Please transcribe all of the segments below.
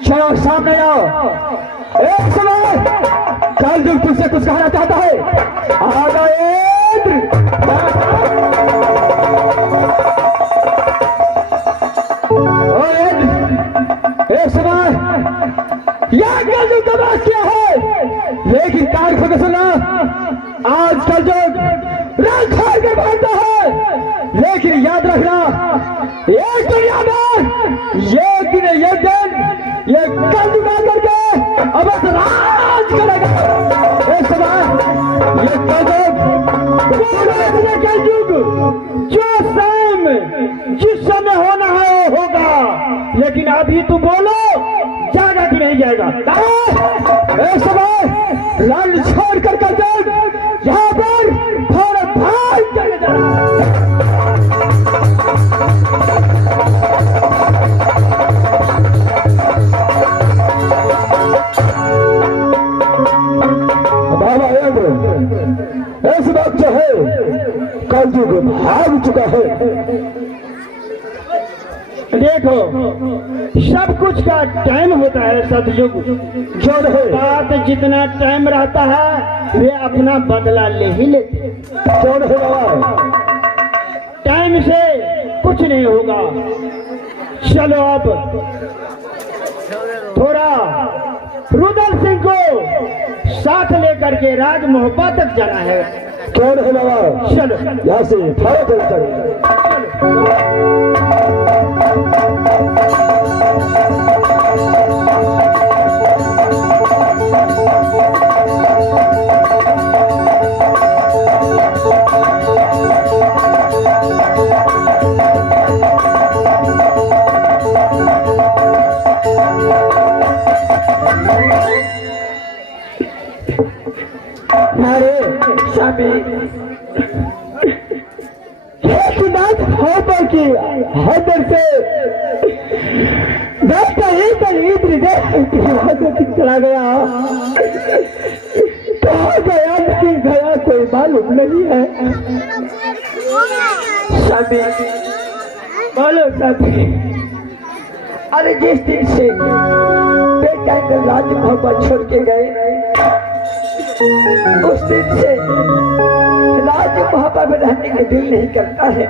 चलो सामने आओ। एक समय कल युग तुझसे कुछ कहना चाहता है। आ जाओ एक समय यह कल युग का बात क्या है, लेकिन कान खोल के सुना। आजकल जो रंग खोल के भागता है, लेकिन याद रखना एक दुनिया में ये दिन ये कल जुगा करके अब राज करेगा। एक समय ये कल युग जो जिस समय होना है वो होगा, लेकिन अभी तू बोलो जाएगा कि नहीं जाएगा। एक समय रण छोड़ कर यहाँ पर भारत भाग जाएगा। बाबा इस बात जो है कल युग भाग चुका है। देखो सब कुछ का टाइम होता है। सतयुग जो है बात जितना टाइम रहता है वे अपना बदला ले ही लेते। कौन है बाबा? टाइम से कुछ नहीं होगा। चलो अब थोड़ा रुदल सिंह को साथ लेकर के राज मोहब्बत तक जाना है। कौन है बाबा? चलो यहाँ से हदर से चला गया। कहाँ गया नहीं गया कोई मालूम नहीं है। साथी बोलो साथी, अरे जिस दिन से बेटा का राज मोहब्बत छोड़ के गए उस दिन से राज मोहब्बत में रहने के दिल नहीं करता है।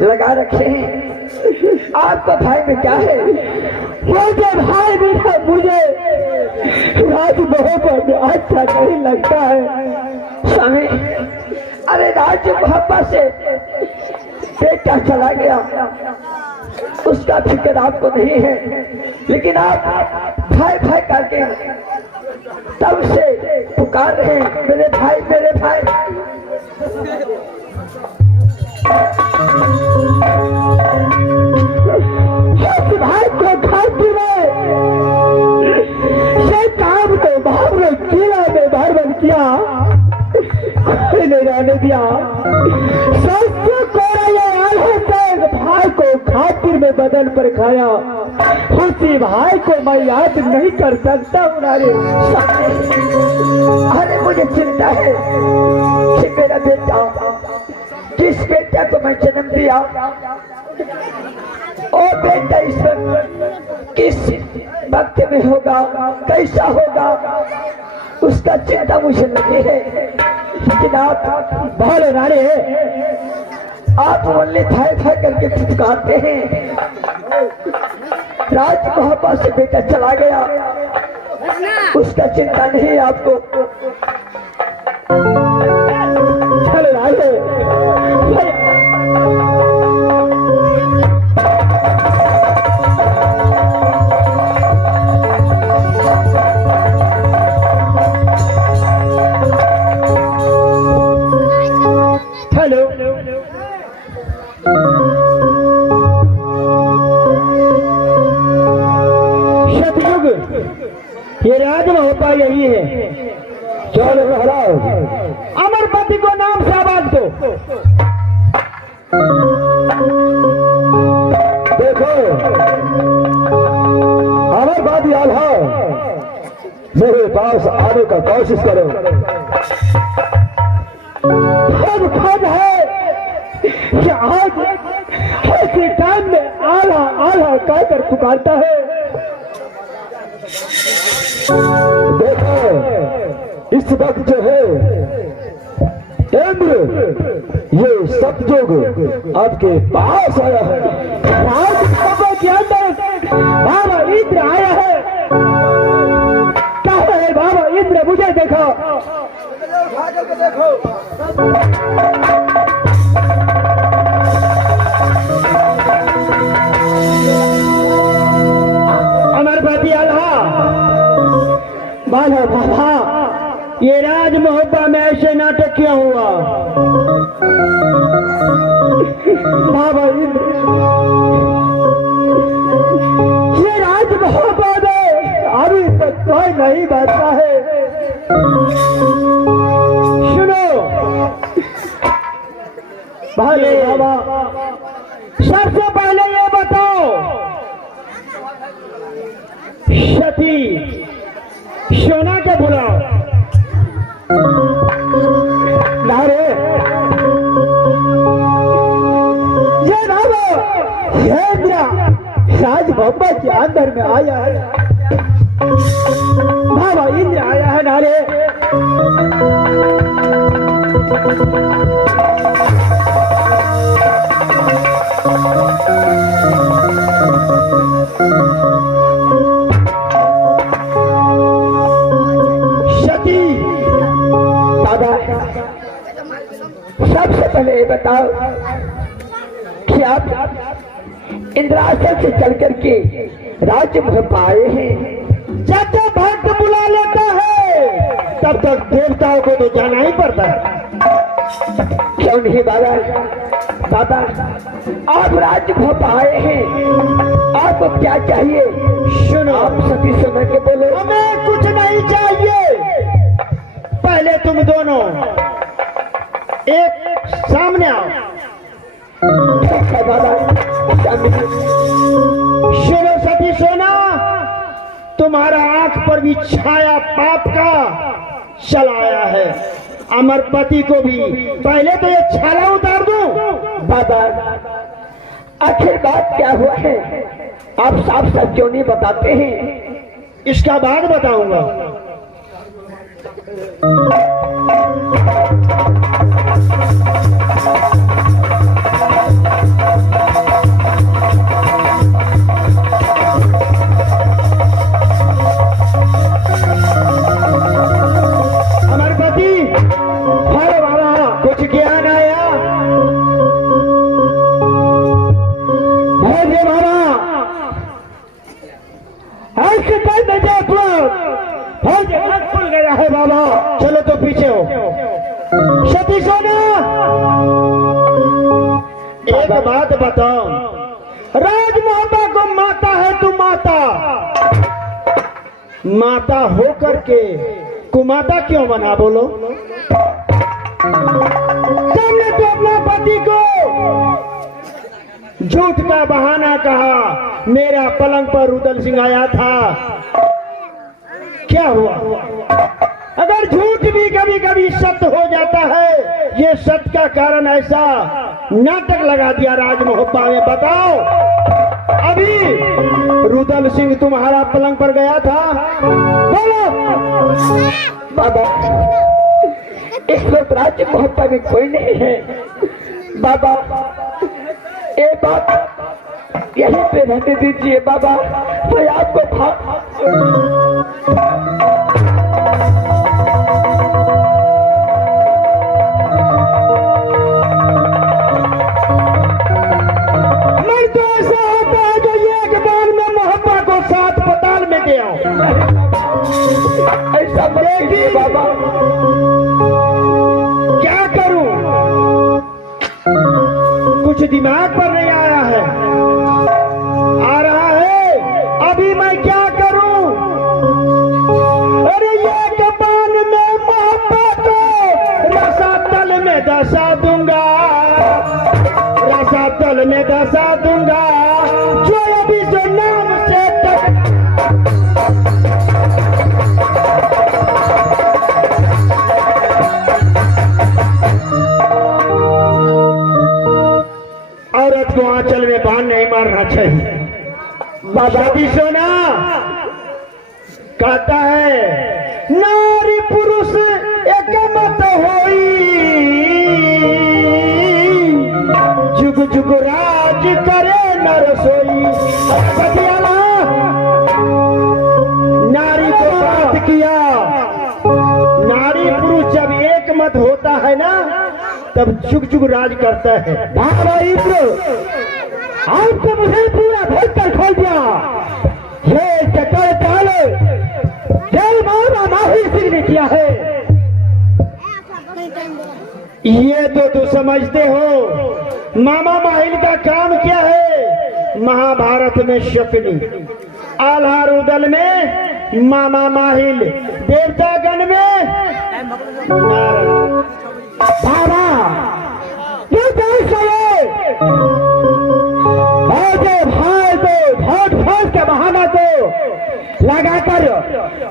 लगा रखे हैं आपका भाई में क्या है? मुझे भाई बिना मुझे राज मोहब्बत अच्छा नहीं लगता है। स्वामी अरे राज मोहब्बत से बेटा चला गया उसका फिक्र आपको नहीं है, लेकिन आप भाई भाई करके तब से पुकार रहे हैं, मेरे भाई मेरे भाई। भाई को खाती में ये काम तो बाहर में किया, में बाहर बन किया, कोई नहीं जाने दिया। सबसे कोरा ये आल्हा से भाई को खातिर में बदन पर खाया, उसी भाई को मैं याद नहीं कर सकता। अरे मुझे चिंता है कि मेरा बेटा, जिस बेटा को मैं जन्म दिया, और बेटा इस वक्त किस वक्त में होगा, कैसा होगा, उसका चिंता मुझे लगी है। जनाब बोलो रानी, आप बोलने थाए थाए करके पुकारते हैं। राज मोहब्बा से बेटा चला गया, उसका चिंता नहीं आपको। चलो रानी, ये राज होता यही है। चलो हराओ, अमरपति को नाम से आवाज दो। देखो अमरपति आल्हा, मेरे पास आने का कोशिश करो। खुद है कि आज ऐसे टाइम में आल्हा आल्हा कहकर पुकारता है। देखो इस वक्त जो है इंद्र, ये सतयुग आपके पास आया है। राजसभा के अंदर बाबा इंद्र आया है। कहाँ है बाबा इंद्र, मुझे देखो। अमरपति आल्हा, बाला बाबा, ये राज मोहब्बा में ऐसे नाटक क्यों हुआ? बाबा ये राज मोहब्बा में अभी तक कोई नहीं बैठा है। सुनो भाले बाबा, सबसे पहले ये बताओ, सती सोना को बुलाओ। नारे ये राज बाबा के अंदर में आया है। बाबा इंद्र आया है। नारे सबसे पहले ये बताओ कि आप इंद्रासन से चल करके राज्य में पाए हैं। जब जब भक्त बुला लेता है तब तक देवताओं को तो जाना ही पड़ता है। क्यों नहीं बाबा? बाबा आप राज्य में पाए हैं, आपको क्या चाहिए? सुनो, आप सभी सुन के बोलो। हमें कुछ नहीं चाहिए। पहले तुम दोनों एक सामने आओ। सुनो सती सोना, तुम्हारा आंख पर भी छाया पाप का चलाया है। अमरपति को भी पहले तो ये छाला उतार दूं। बाबा आखिर बात क्या हुआ है? आप साफ साफ क्यों नहीं बताते हैं? इसका बाद बताऊंगा। अमरपति, अरे बाबा कुछ ज्ञान आया? है बाबा ऐसे कर दे, बाबा चलो तो पीछे हो। सती सोना एक बात बताओ, राज मोहब्बा को माता है तू माता, माता हो करके कुमाता क्यों बना बोलो? तुमने तो अपना पति को झूठ का बहाना कहा, मेरा पलंग पर रुदल सिंह आया था, क्या हुआ? अगर झूठ भी कभी कभी सत्य हो जाता है, ये सत्य का कारण ऐसा नाटक लगा दिया राज मोहब्बा में। बताओ अभी रुदल सिंह तुम्हारा पलंग पर गया था, बोलो। बाबा इस वक्त राज्य मोहब्बा में कोई नहीं है बाबा, ये बात यहीं पे रहने दीजिए बाबा, मैं आपको मन तो ऐसा होता है जो ये एक बार में मोहब्बा को साथ पताल में दे आओ। ऐसा देखिए बाबा, क्या करूं, कुछ दिमाग पर नहीं आया है, आ रहा है, अभी मैं क्या करूं? अरे ये जबान में मोहब्बत को रसातल में दसा दूंगा, रसातल में दसा दूंगा, जो अभी जो नाम से औरत को आंचल में बांध नहीं मारना चाहिए। बाबा भी सोना कहता है नारी पुरुष एक मत होई, जुग जुग राज करे नर सोई। नारी को बात किया, नारी पुरुष जब एक मत होता है ना, तब जुग जुग राज करता है। बाबा इंद्र आपको मुझे पूरा भर कर खोल दिया, ये चक्कर चाल जय मामा माहिर सिंह ने किया है। ये तो तू समझते हो मामा माहिल का काम क्या है? महाभारत में शकुनी, आल्हा रुदल में मामा माहिल, देवतागण में नारद। बाबा क्यों कैसे भाई को झूठ फूस के बहाना को लगाकर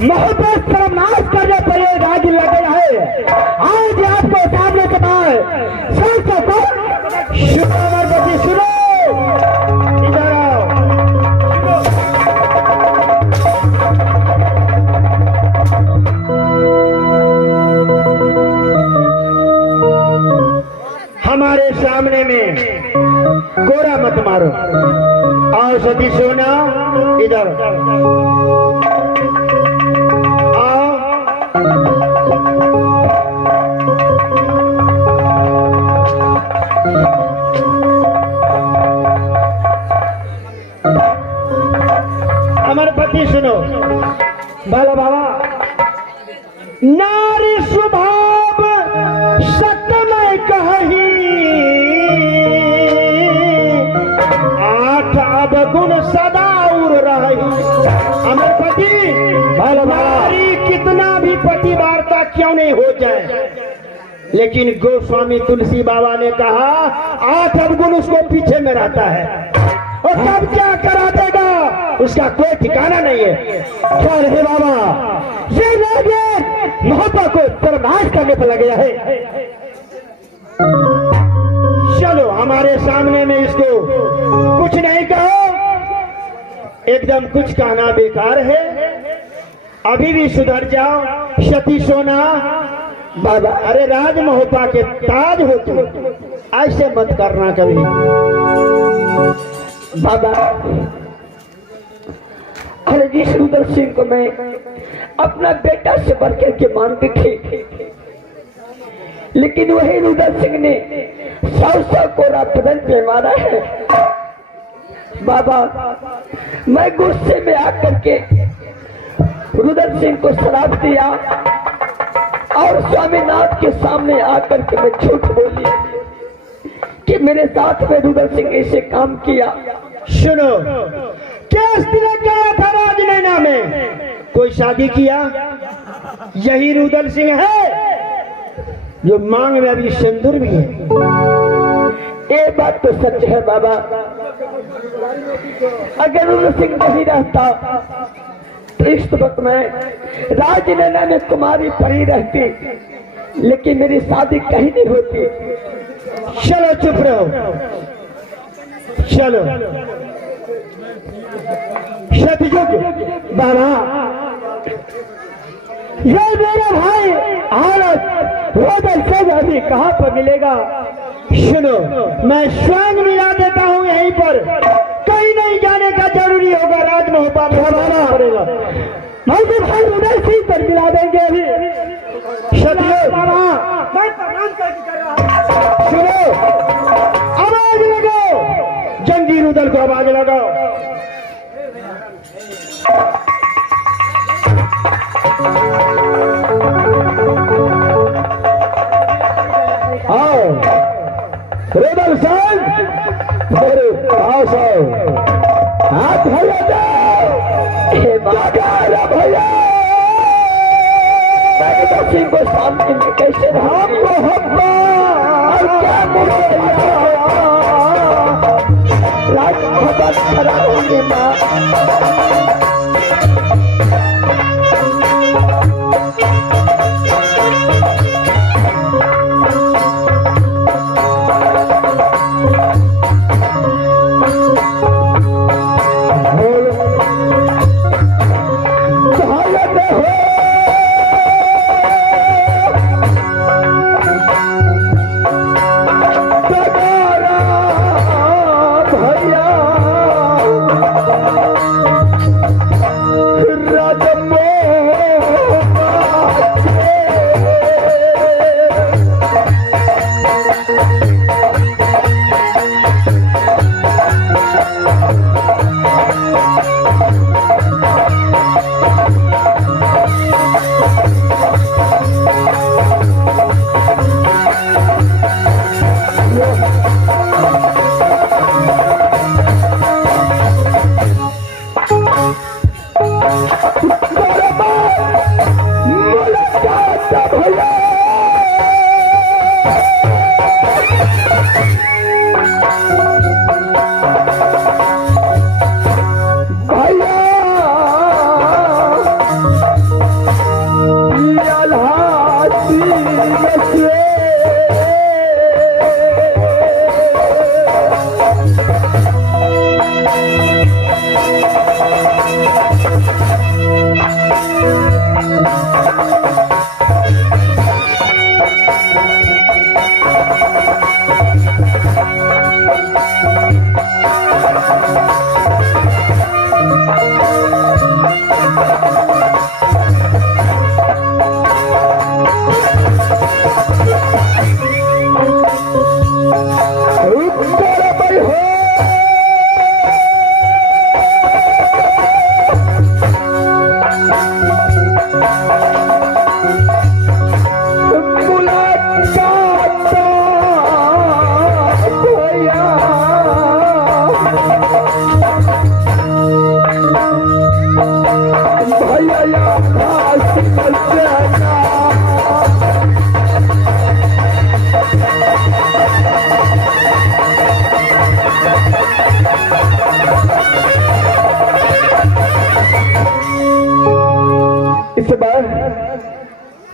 मोहब्बत सर्वनाश करने पर ये राज लगे है। आज आपको सामने के बाद सबसे शुरू इधर आओ। हमारे सामने में कोरा मत मारो। आओ सती सोना इधर आओ। हमारे पति सुनो, बाला बाबा नारी स्वभाव सत्यमय कही, आठ अब गुण सदा उर रही। हमारे पति नारी कितना भी पतिवार्ता क्यों नहीं हो जाए, लेकिन गोस्वामी तुलसी बाबा ने कहा 8 अवगुण उसको पीछे में रहता है, और तब क्या करा देगा उसका कोई ठिकाना नहीं है। क्या रहे बाबा, ये लोग मोहब्बत को बर्बाद करने पर लगे है। चलो हमारे सामने में इसको कुछ नहीं कहो, एकदम कुछ कहना बेकार है। अभी भी सुधर जाओ सती सोना। बाबा अरे राज मोहब्बा के ताज हो तुम, ऐसे मत करना कभी। बाबा अरे जिस रुदल सिंह को मैं अपना बेटा से बढ़कर के मानती थी, लेकिन वही रुदल सिंह ने 100 कोरा बदन पे मारा है। बाबा मैं गुस्से में आकर के रुदल सिंह को शराब दिया और स्वामीनाथ के सामने आकर के मैं झूठ बोली कि मेरे साथ में रुदल सिंह ऐसे काम किया। सुनो, केस तिलक गया था राजनैना में, कोई शादी किया? यही रुदल सिंह है जो मांग में अभी सिंदूर भी है। ये बात तो सच है बाबा। अगर रुदल सिंह नहीं रहता तो इस वक्त में राजनैना में कुमारी पड़ी रहती, लेकिन मेरी शादी कहीं नहीं होती। चलो चुप रहो, चलो। सतयुग बाबा, ये मेरा भाई हालत रुदल सिंह अभी कहाँ पर मिलेगा? सुनो, मैं स्वयं मिला देता हूँ यहीं पर, कहीं नहीं जाने का जरूरी होगा। राजमहल में हमारा पड़ेगा, मैं भाई रुदल सिंह पर मिला देंगे अभी। सतयुग बाबा, मैं प्रणाम करके कर रहा हूँ। सुनो, आवाज लगाओ, जंगी रुदल को आवाज लगाओ। आओ रुदल सिंह, मेरे पास आओ। हाथ भैया दो, भैया। रुदल सिंह को सामने में कैसे हमको राजमहल खड़ा होंगे माँ।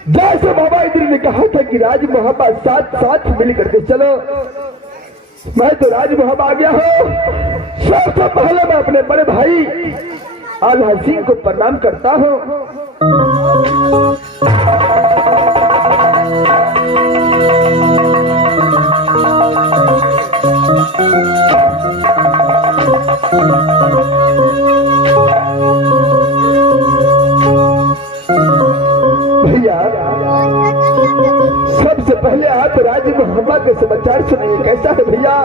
जैसे बाबा इधर ने कहा था कि राजमहल साथ साथ मिल करके चलो, मैं तो राजमहल आ गया हूँ। सबसे पहले मैं अपने बड़े भाई आल्हा सिंह को प्रणाम करता हूँ। भैया सबसे पहले आप राजमहल के समाचार सुनिए, कैसा है भैया?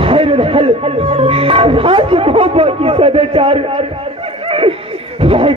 राजमहल की समाचार भाई